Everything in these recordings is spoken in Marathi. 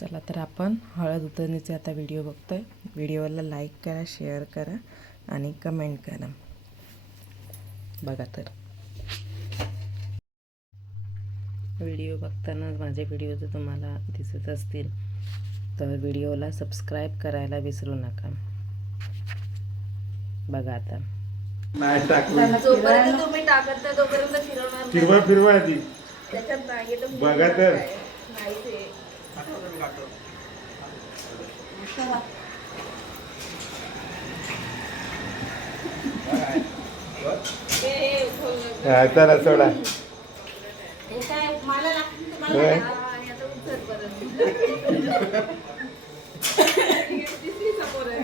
चला तर आपण हळद उतरणीचे आता व्हिडिओ बघतोय. व्हिडिओला लाईक करा, शेअर करा आणि कमेंट करा. बघा तर व्हिडिओ बघताना माझे व्हिडिओ जर तुम्हाला दिसत असतील तर व्हिडिओला सबस्क्राईब करायला विसरू नका. बघा आता नाही टाकलं जोपर्यंत तुम्ही टाकत नाही तोपर्यंत फिरवणार नाही. फिरवा आधी त्याच्यात नाही तर बघा तर. नाही ते चला सोडा. हे काय मला लागतं तुम्हाला होय. आणि आता उचल परत. दिसली समोर आहे.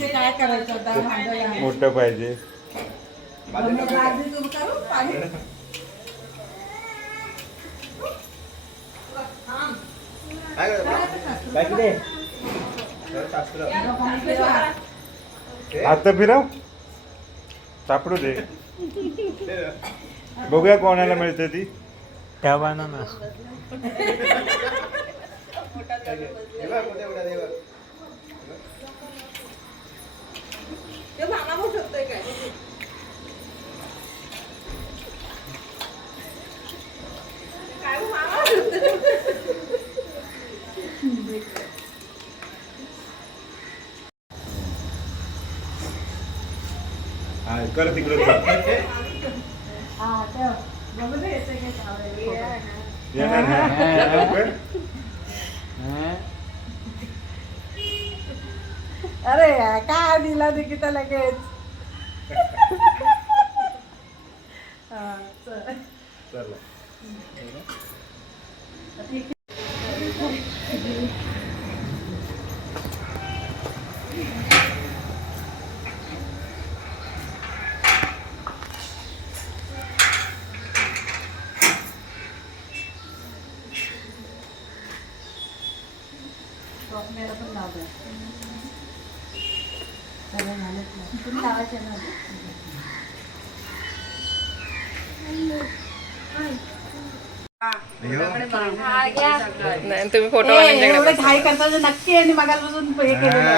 ते काय करायचं आता भांडायला? मोठं पाहिजे. आता फिरव, सापडू दे. बघूया कोणाला मिळते ती. ठेवा ना. ते मामा बघू शकतोय काय? काय हो, मामा बघू शकतोय? हा, कर तिकडे येणार नाही. अरे काय दिला निकिता लगेच. चला. नाही, तुम्ही फोटोवाल्यांच्याकडे एवढं बसा. घाई करता तर नक्की आणि मगापासून हे केलेलं आहे.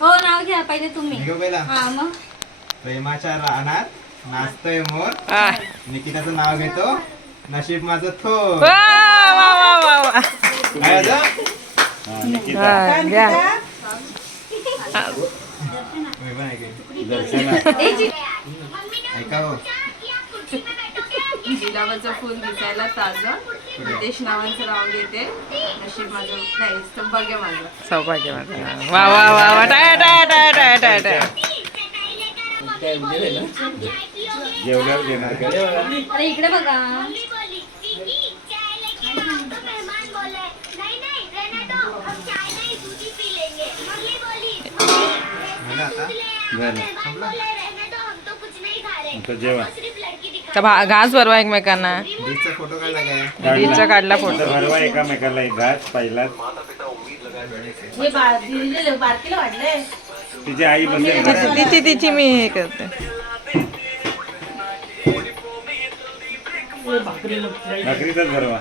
हो नाव घ्या पहिले तुम्ही. घेऊ पहिला. हा मग प्रेमाच्या रानात नाचतोय मोर. आ. निकिताचं नाव घेतो, नशीब माझं थोर. वा वा वा वा वा. काय होतं? हा, निकिता. हा, घ्या. मी पण ऐकेन. दर्शना. ऐका हो. गुलाबाचं फुल दिसायला ताजं, नितेश नावांचं नाव घेते, नशीब माझं नाही सौभाग्य माझं. सौभाग्य माझं नाव. वा वा वा वा. टाळ्या टाळ्या टाळ्या टाळ्या टाळ्या टाळ्या. जेवल्यावर घेणार का? अरे इकडे बघा. झालं आता? झालं. आता जेवा. घास भरवा एकमेकांना. बीचचा फोटो काढला काय? बीचचा काढला फोटो. आता भरवा एकामेकाला एक घास पहिलाच. हे बारकीला वाटलंय. तिची आई बसेल. तिची मी हे करते. भाकरीचाच भरवा.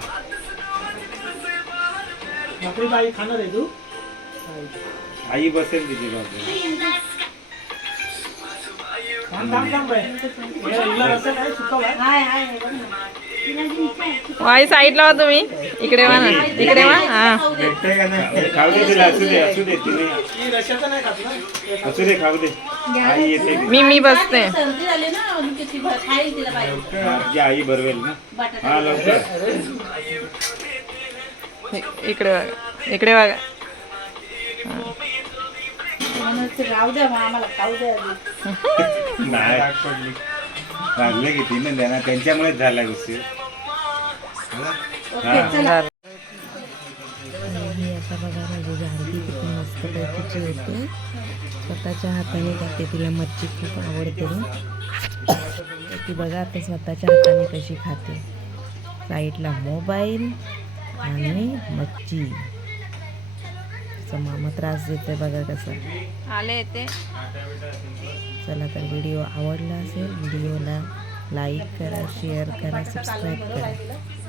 आई बसेल तिची बाजू. वाई साईडला वा तुम्ही. इकडे वा ना, इकडे वा. हा भेटतंय का नाही? खाऊ दे तिला. असू दे असू दे. तिने असू दे, खाऊ दे. आई येते. मी बसते. सर्दी झाली ना त्याची खाईल तिला पाहिजे. ती आई भरवेल ना. हा लवकर. इकडे बघा, इकडे बघा. राहू द्या मग आम्हाला खाऊ द्या. नाही लागले की तिने त्यांना त्यांच्यामुळेच झाला विषय. झालं. ही आता बघा माझी झाडगी किती मस्त पैकीची होते. स्वतःच्या हाताने करते. तिला मच्छी खूप आवडते. ती बघा आता स्वतःच्या हाताने कशी खाते. साईडला मोबाईल आणि मच्छी. मामा त्रास देते बघा कसं. आले येते. चला तर व्हिडिओ आवडला असेल व्हिडिओला लाईक करा, शेअर करा, सबस्क्राईब करा.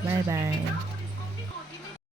Bye bye.